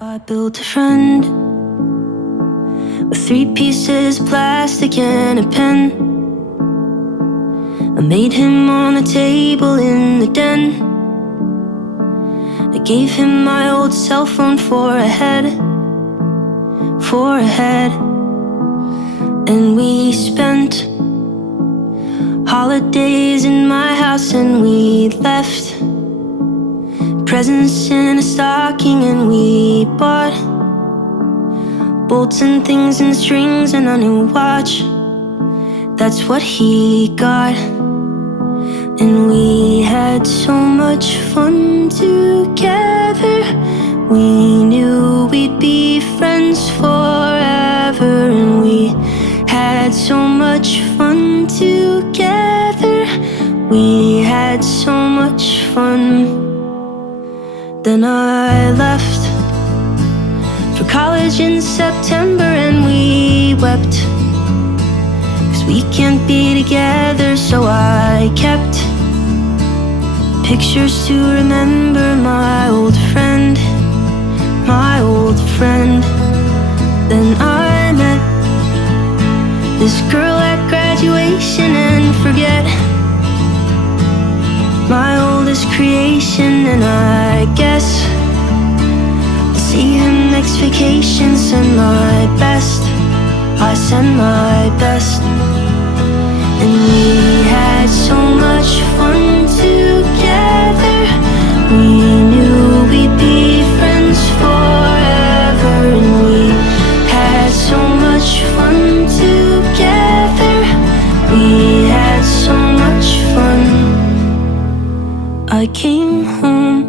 I built a friend with 3 pieces of plastic and a pen. I made him on the table in the den. I gave him my old cell phone for a head. And we spent holidays in my house, and we left presents in a stocking, and we bought bolts and things and strings and a new watch. That's what he got. And we had so much fun together. We knew we'd be friends forever. And we had so much fun together. We had so much fun. Then I left for college in September, and we wept, 'cause we can't be together. So I kept pictures to remember my old friend. Then I met this girl at graduation, and forget my oldest creation. And I guess I'll see him next vacation. Send my best, I send my best. And we had so much fun together. We knew we'd be friends forever. And we had so much fun together. We had so much fun. I came home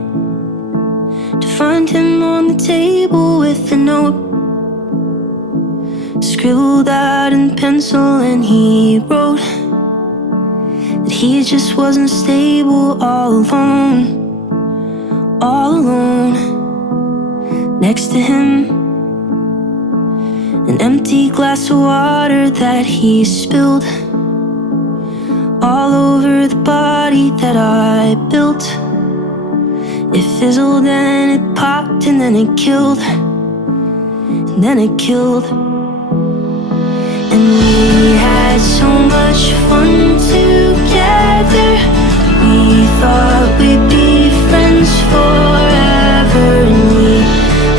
to find him on the table with a note scribbled out in pencil, and he wrote that he just wasn't stable, all alone. Next to him, an empty glass of water that he spilled all over the body that I built. It fizzled and it popped, and then it killed, And we had so much fun together. We thought we'd be friends forever. And we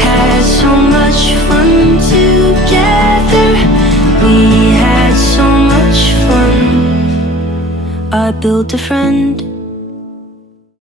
had so much fun together. We had so much fun. I built a friend